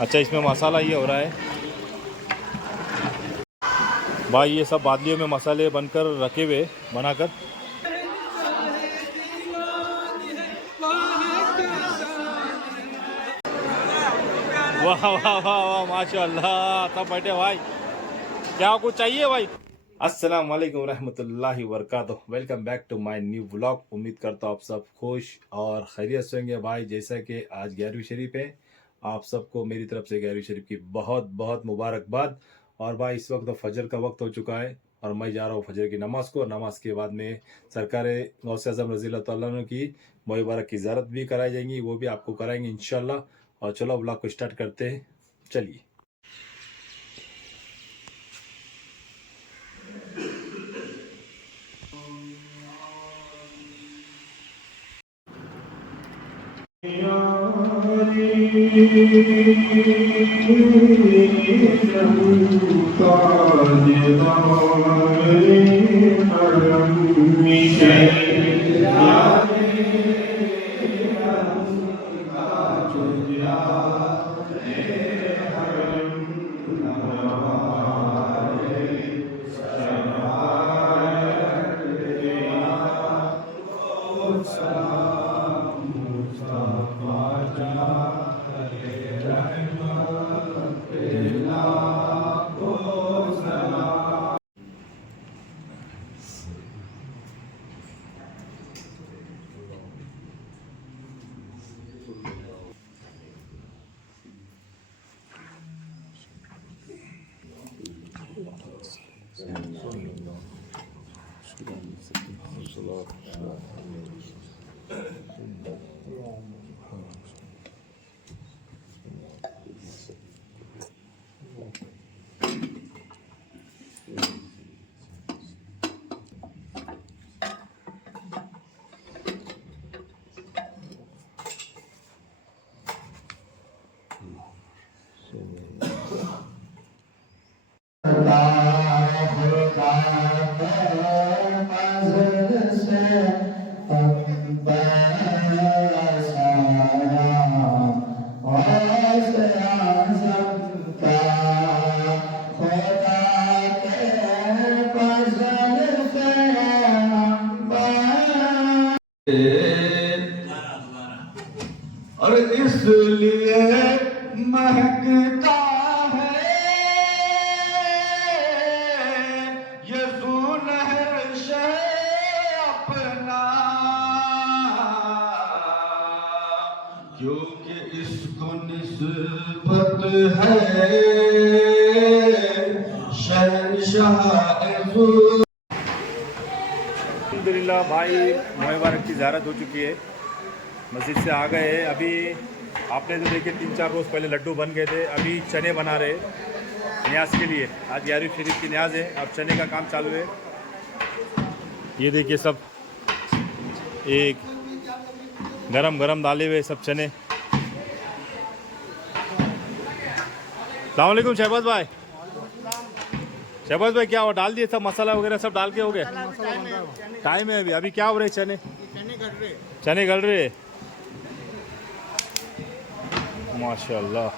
अच्छा, इसमें मसाला ये हो रहा है भाई, ये सब बादलियों में मसाले बनकर रखे हुए बनाकर। वाह वाह वाह वाह, माशाल्लाह। तब बैठे भाई, क्या कुछ चाहिए भाई? अस्सलाम वालेकुम रहमतुल्लाहि वबरकातुहू। Welcome back to my new vlog. उम्मीद करता हूँ आप सब खुश और खैरियत से होंगे भाई। जैसा कि आज 11वीं शरीफ है, आप सबको मेरी तरफ से 11वीं शरीफ की बहुत बहुत मुबारकबाद। और भाई इस वक्त तो फजर का वक्त हो चुका है और मैं जा रहा हूँ फजर की नमाज़ को। नमाज के बाद में सरकार गौसे आज़म रज़ी अल्लाह तआला अन्हु की मुबारक की ज़ियारत भी कराई जाएंगी, वो भी आपको कराएंगे इंशाल्लाह। और चलो व्लॉग को स्टार्ट करते हैं, चलिए। और इसलिए महकता है ये ज़ूनहर शहर अपना, क्योंकि इसको निस्बत है शहंशाह। अल्हम्दुलिल्लाह भाई, मुबारक की ज़ियारत हो चुकी है, मस्जिद से आ गए हैं। अभी आपने तो देखे 3-4 रोज़ पहले लड्डू बन गए थे, अभी चने बना रहे न्याज के लिए। आज 11वीं शरीफ की न्याज है, अब चने का काम चालू है। ये देखिए सब एक गरम गरम डाले हुए सब चने। अस्सलाम वालेकुम शहबाज भाई। शहबाज भाई, क्या हो डाल दिए सब मसाला वगैरह सब डाल के हो गए? टाइम है अभी क्या हो रहे चने? चने गल रहे माशाल्लाह।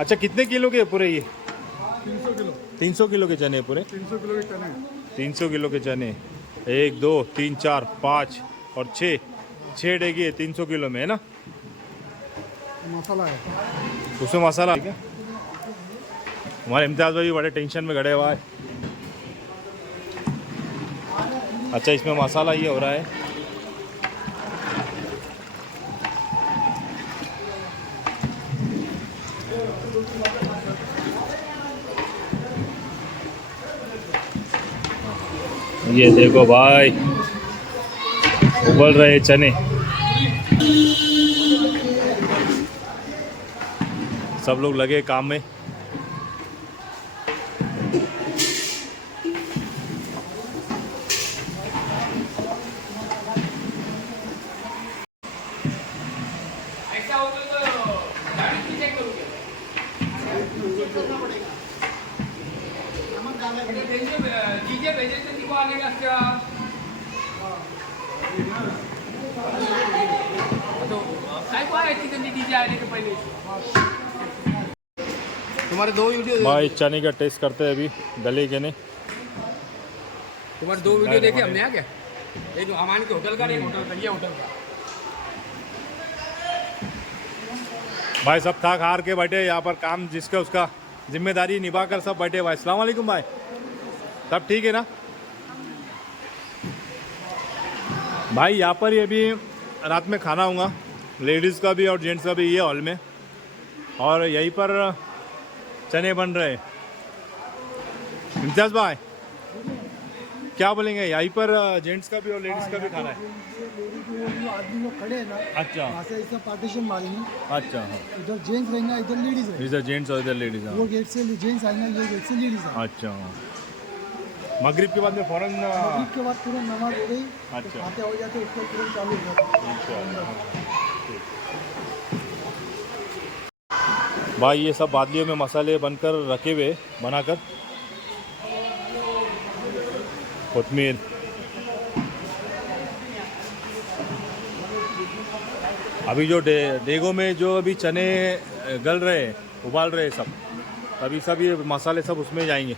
अच्छा, कितने किलो के पूरे ये? 300 किलो। 300 किलो के चने पूरे? 300 किलो के चने। 300 किलो के चने, 1 2 3 4 5 और 6 डेगी है 300 किलो में, है ना? मसाला है उसमें मसाला है क्या? हमारे इम्तियाज़ भाई बड़े टेंशन में खड़े हुआ है। अच्छा, इसमें मसाला ये हो रहा है ये देखो भाई, उबल रहे चने, सब लोग लगे काम में। डीजे भेजे थे को आने का क्या? तो काय को आहे तिथे डीजे आने के पहले तुम्हारे 2 वीडियो भाई चने का टेस्ट करते हैं अभी गले के नहीं। तुम्हारे 2 वीडियो देखे हमने। आ क्या एक अमान के होटल का, एक होटल का, ये होटल का। भाई सब थक हार के बैठे यहाँ पर, काम जिसका उसका जिम्मेदारी निभा कर सब बैठे। भाई अस्सलाम वालेकुम भाई, सब ठीक है ना भाई? यहाँ पर ये भी रात में खाना होगा, लेडीज़ का भी और जेंट्स का भी, ये हॉल में। और यहीं पर चने बन रहे हैं। इम्तियाज़ भाई क्या बोलेंगे? यहीं पर जेंट्स का भी और लेडीज़ का भी खाना है। आदमी लोग खड़े हैं ना, अच्छा वहाँ से इसका पार्टीशन मारेंगे। अच्छा हाँ, इधर जेंट्स रहेंगे, इधर लेडीज रहेंगे। इधर जेंट्स और इधर लेडीज़। वो गेट से जेंट्स आएंगे, ये गेट से लेडीज आएंगे। अच्छा हाँ, मगरिब के बाद में फ़ौरन मगरिब के बाद तुरंत नमाज हो गई, अच्छा। खाते हो जाते उसको तुरंत चालू हो जाता भाई ये सब बादलियों में मसाले बनकर रखे हुए, बनाकर कोतमीर। अभी जो देगों में जो अभी चने गल रहे हैं, उबाल रहे हैं सब, अभी सब ये मसाले सब उसमें जाएंगे।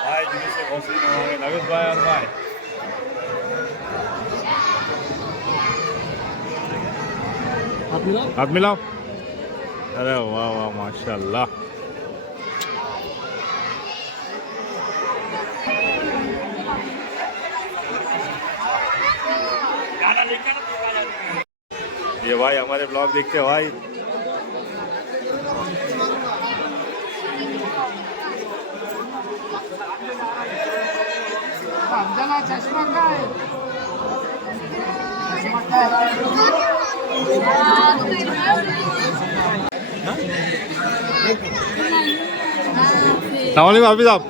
भाई जिन्हें से हौसले में नवेद भाई और भाई हाथ मिलाओ। अरे वाह वाह माशाल्लाह। ये भाई हमारे ब्लॉग देखते हैं भाई। चश्मा का है। सलाम हाफिज साहब।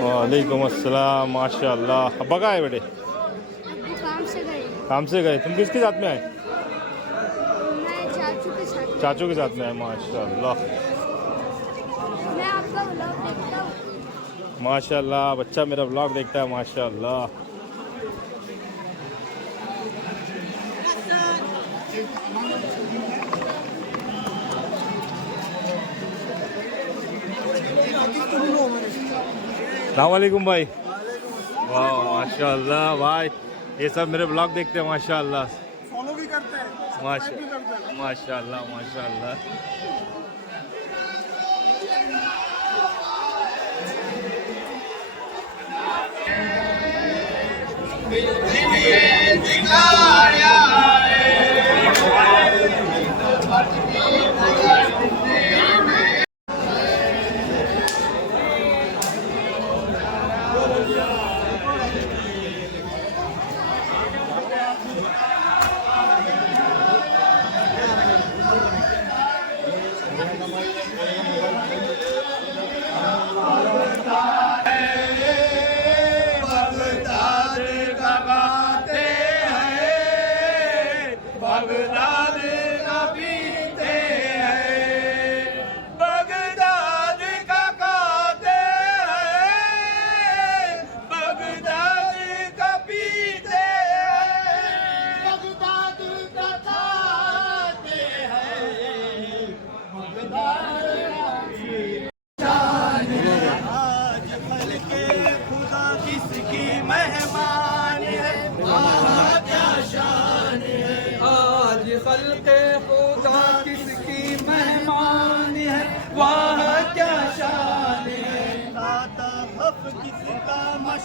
वालेकुम अस्सलाम माशाल्लाह। अब्बा कहाँ है बेटे? अब्बू काम से गए। काम से गए। तुम किसके साथ में आए? मैं चाचू के साथ। चाचू के साथ में आए माशाल्लाह। मैं आपका व्लॉग देखता हूँ। माशाल्लाह बच्चा मेरा व्लॉग देखता है माशाल्लाह। अस्सलाम वालेकुम भाई। वाह माशाल्लाह भाई, ये सब मेरे ब्लॉग देखते हैं माशाल्लाह। फॉलो भी करते हैं, माशाल्लाह माशाल्लाह।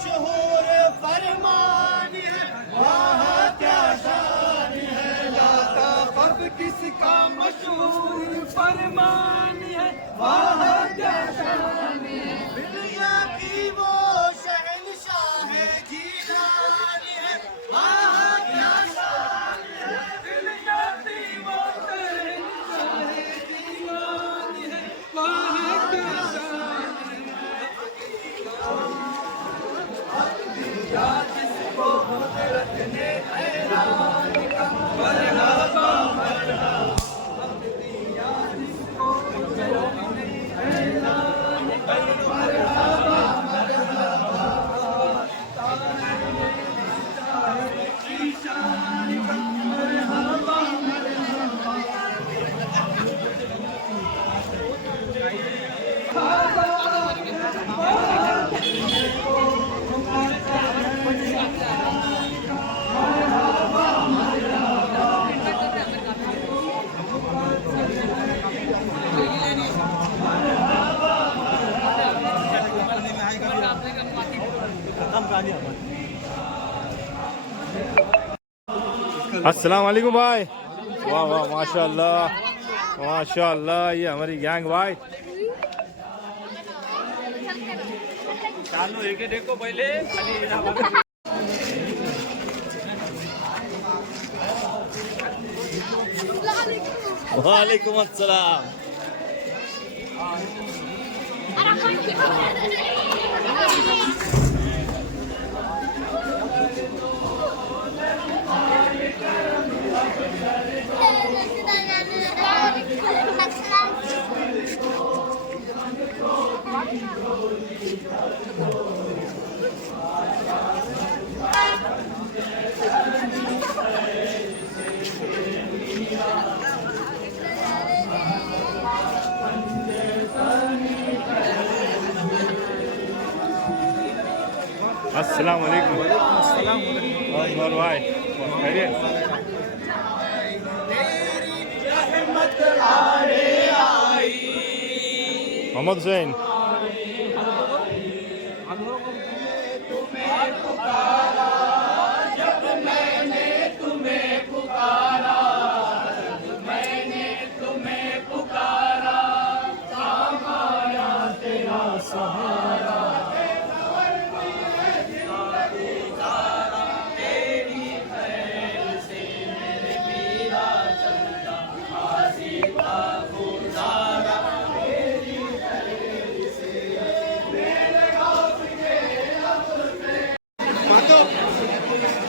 मशहूर फरमान है, वहाँ क्या शान है, लाता अब किसका मशहूर फरमान है, वहाँ क्या शान है, दुनिया की वो शहंशाह है, जीलानी है, वहाँ क्या शान है, दुनिया की वो शहंशाह है, जीलानी है, वहाँ क्या शान है। जिसको कुदरत ने हैरान का मरहबा मरहबा, जिसको कुदरत ने हैरान का मरहबा मरहबा, ईशान का मरहबा अस्सलाम वालेकुम भाई। वाह वाह माशाल्लाह माशाल्लाह, ये हमारी गैंग भाई। चालू है के देखो पहले वालेकुम अस्सलाम। अस्सलाम वालेकुम। और भाई खैरियत? मोहम्मद हुसैन।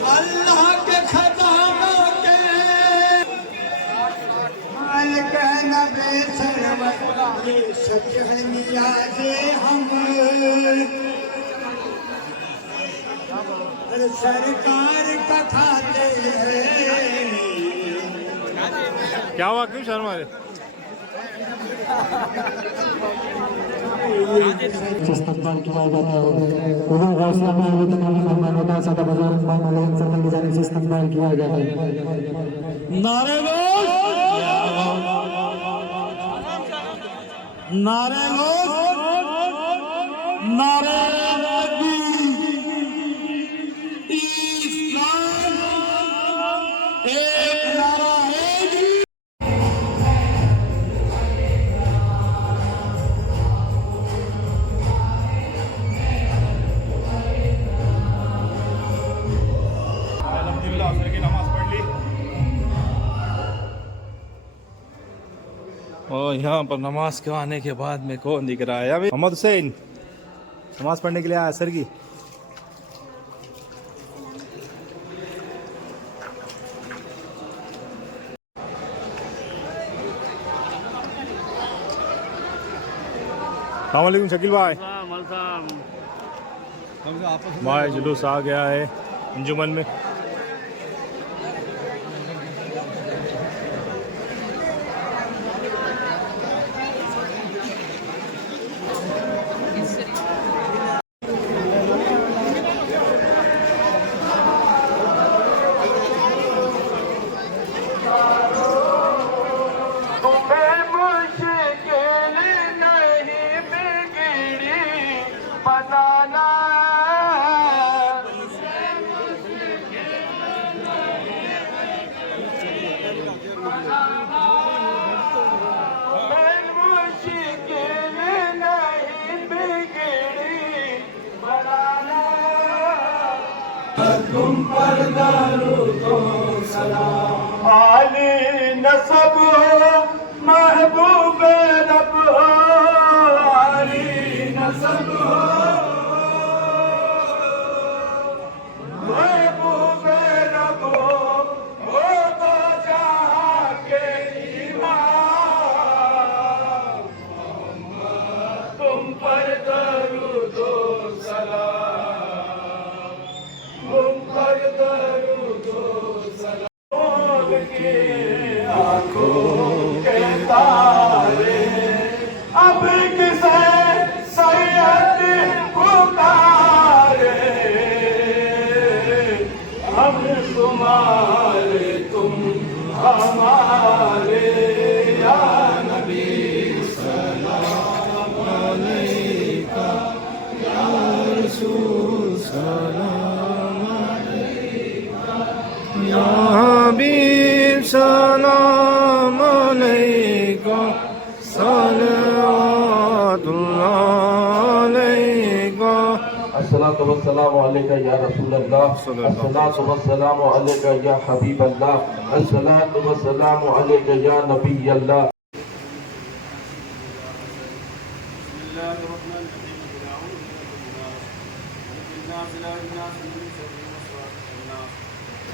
अल्लाह के खजानों के मालिक नबी सरवर, ये सच है नियाज़े हम सरकार का खाते हैं। क्या हुआ, क्यों शर्मा रहे? इस्तकबाल किया जाता है। उधर हौसला में अभी तक मेहमानों का सादा बाजार सर्कल की जाने से इस्तकबाल किया जाता है। नारे लो, नारे लो, नारे इस्लाम, एक नारा है जी। अल्हम्दुलिल्लाह असर की नमाज पढ़ ली और यहाँ पर नमाज के आने के बाद में कौन दिख रहा है? अभी मोहम्मद हुसैन नमाज पढ़ने के लिए आया असर की। अस्सलाम वालेकुम शकील भाई। भाई जुलूस आ गया है अंजुमन में। बनाना तुम पर दरूदो सलाम। आली नसब हो महबूब रब हो, आली नसब हो महबूब रब हो, वो तो जहाँ के इमाम। तुम पर दरूदो सलाम, तुम पर दरूदो सलाम। के आँखों के तारे अब किसे सैयद पुकारे, हम तुम्हारे तुम हमारे, या नबी सलाम अलैका, या रसूल सलाम अलैका, या हबीब सलाम अलैका, सलावतुल्लाह अलैका। अस्सलातु वस्सलामु अलैका या रसूल अल्लाह, अस्सलातु वस्सलामु अलैका या हबीब अल्लाह, अस्सलातु वस्सलामु अलैका या नबी अल्लाह।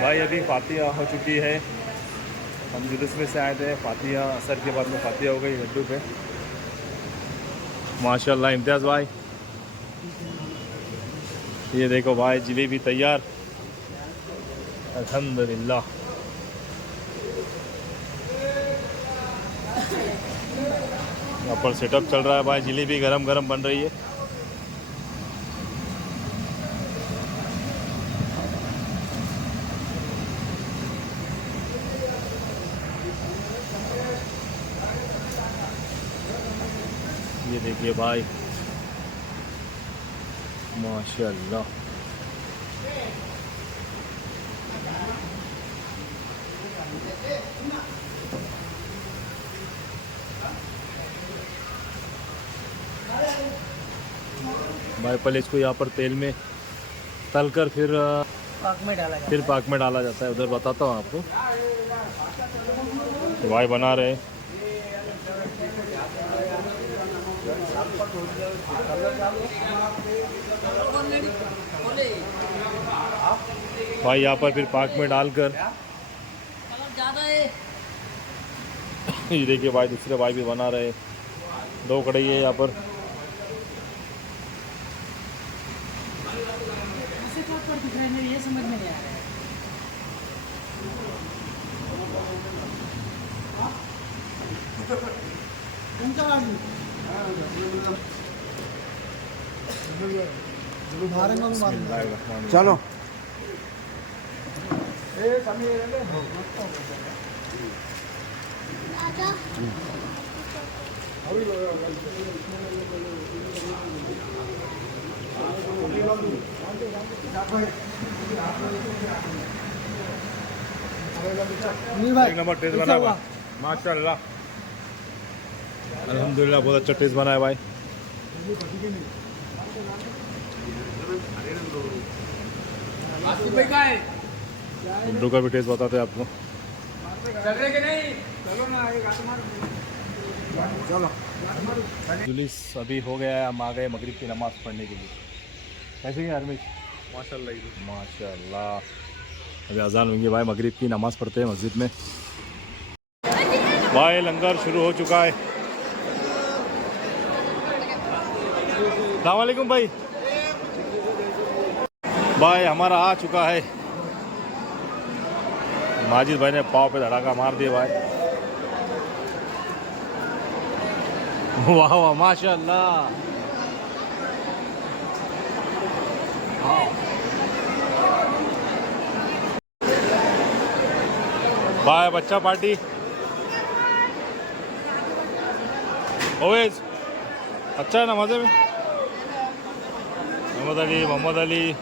भाई अभी फातिहा हो चुकी है, हम जुलूस में से आए थे। फातिहा असर के बाद में फातिहा हो गई लड्डू पे। माशाल्लाह इम्तियाज़ भाई, ये देखो भाई जलेबी तैयार, अल्हम्दुलिल्लाह। यहाँ पर सेटअप चल रहा है भाई, जलेबी गरम गरम बन रही है। ये देखिए भाई माशाल्लाह। भाई पहले इसको यहाँ पर तेल में तल कर फिर पाक में डाला जाता है। उधर बताता हूँ आपको। तो भाई बना रहे हैं। भाई यहाँ पर फिर पाक में डालकर ये देखिए भाई दूसरे भाई भी बना रहे हैं। 2 कढ़ाई है यहाँ पर। ये समझ में नहीं आ रहा है। चलो आजा एक नंबर टेस्ट बना है माशाल्लाह, अल्हम्दुलिल्लाह। बहुत अच्छा टेस्ट बना है भाई। लड्डू का भी टेस्ट बताते हैं आपको। जुलूस अभी हो गया है, हम आ गए मगरिब की नमाज़ पढ़ने के लिए। कैसे गए हरमिश? माशाल्लाह। अभी अजान होंगे भाई, मगरिब की नमाज़ पढ़ते हैं मस्जिद में। भाई लंगर शुरू हो चुका है। अस्सलाम वालेकुम भाई। भाई हमारा आ चुका है। माजिद भाई ने पाव पे धड़ाका मार दिया भाई। वाह वाह माशाल्लाह। भाई बच्चा पार्टी ओवेज अच्छा है ना, मज़े में। मोहम्मद अली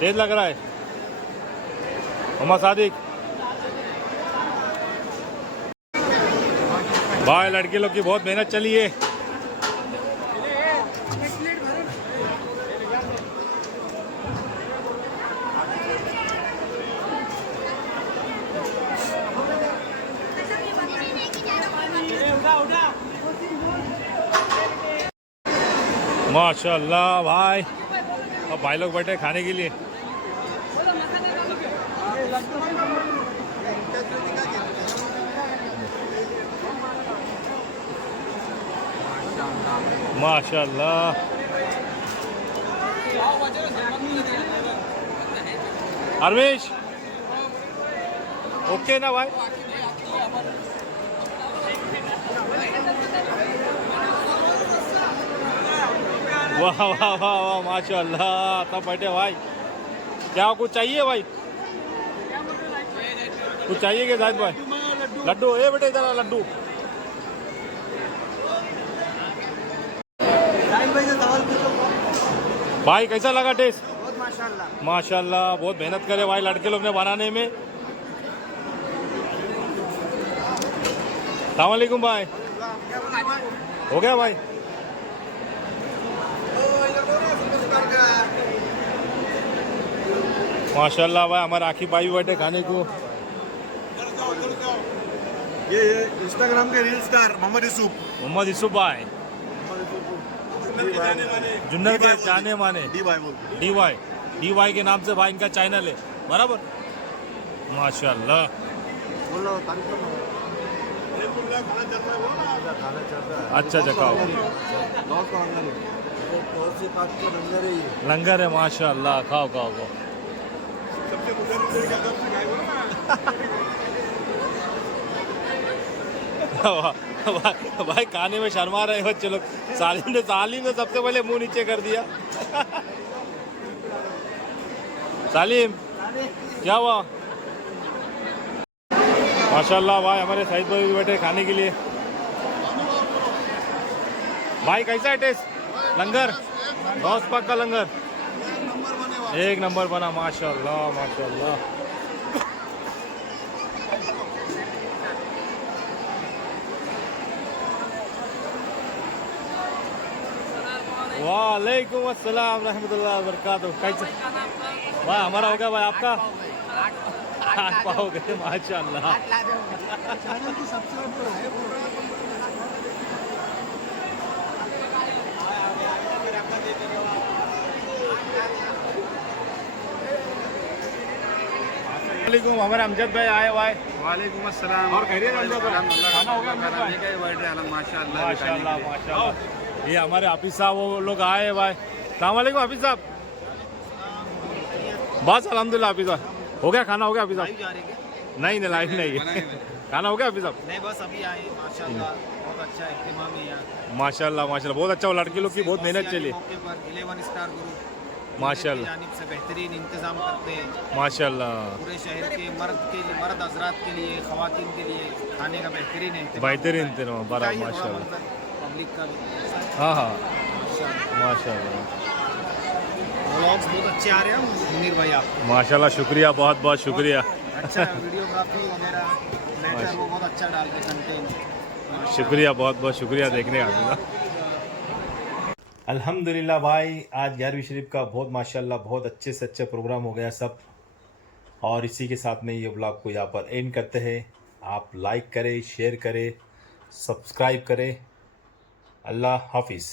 तेज लग रहा है। मोहम्मद सादिक भाई लड़के लोग की बहुत मेहनत चली है। माशाल्लाह भाई। अब भाई लोग बैठे खाने के लिए। माशाल्लाह। अरविश ओके ना भाई। वाह वाह वाह वाह माशाल्लाह। तब बैठे भाई। क्या कुछ चाहिए भाई? कुछ चाहिए क्या जाहिद भाई? लड्डू ये बेटे इधर लड्डू। भाई कैसा लगा टेस्ट? बहुत माशाल्लाह। माशाल्लाह बहुत मेहनत करे भाई लड़के लोग ने बनाने में। अस्सलाम वालेकुम भाई। हो गया भाई। माशाल्लाह भाई हमारे आखिर भाई भी बैठे खाने को। ये इंस्टाग्राम के रील स्टार मोहम्मद यूसुफ भाई जुन्नर के जाने माने डी वाई के नाम से भाई इनका चैनल है बराबर। माशाल्लाह। अच्छा अच्छा खाओ। लंगर है माशाल्लाह। खाओ खाओ खाओ। भाई खाने में शर्मा रहे बच्चे लोग। सालिम ने सबसे पहले मुंह नीचे कर दिया। सालिम क्या हुआ? माशाल्लाह भाई हमारे साइड पर भी बैठे खाने के लिए। भाई कैसा है टेस्ट? लंगर गौस पाक का लंगर एक नंबर बना माशाल्लाह माशाल्लाह। वालेकुम अस्सलाम रहमतुल्लाह वबरकातुहू। कैसे भाई? हमारा हो गया भाई। आपका 8 पाव गए माशाल्लाह। वालेकुम हमारे अमजद भाई आए भाई। वालेकुम अस्सलाम। और खैरियत अमजद भाई? खाना हो गया अमजद भाई? माशाल्लाह माशाल्लाह माशाल्लाह। ये हमारे हाफिज साहब वो लोग आए भाई। अस्सलाम वालेकुम हाफिज साहब। बस अल्हम्दुलिल्लाह हाफिज साहब। हो गया खाना? हो गया हाफिज साहब? नहीं नहीं लाइव नहीं है। खाना हो गया हाफिज साहब? नहीं बस अभी आए। माशाल्लाह बहुत अच्छा इत्तेमाम है यहाँ। माशाल्लाह माशाल्लाह बहुत अच्छा। वो लड़के लोग की बहुत मेहनत चली। मौके पर 11 स्टार ग्रुप माशाल्लाह जानिब से बेहतरीन इंतजाम करते हैं। माशाल्लाह पूरे शहर के मर्द हजरात के लिए खवातीन के लिए खाने का बेहतरीन है। बेहतरीन बड़ा माशाल्लाह। पब्लिक का हाँ हाँ माशाल्लाह व्लॉग्स बहुत अच्छे आ रहे हैं मुनीर भाई आप। माशाल्लाह शुक्रिया बहुत बहुत शुक्रिया। अच्छा वीडियोग्राफी वगैरह मैटर वो बहुत अच्छा डालते कंटेंट। शुक्रिया बहुत बहुत शुक्रिया देखने का। अल्हम्दुलिल्लाह भाई आज 11वीं शरीफ का बहुत माशाल्लाह बहुत अच्छे से अच्छा प्रोग्राम हो गया सब। और इसी के साथ में ये व्लॉग को यहाँ पर एंड करते हैं। आप लाइक करें, शेयर करें, सब्सक्राइब करें। अल्लाह हाफिज़।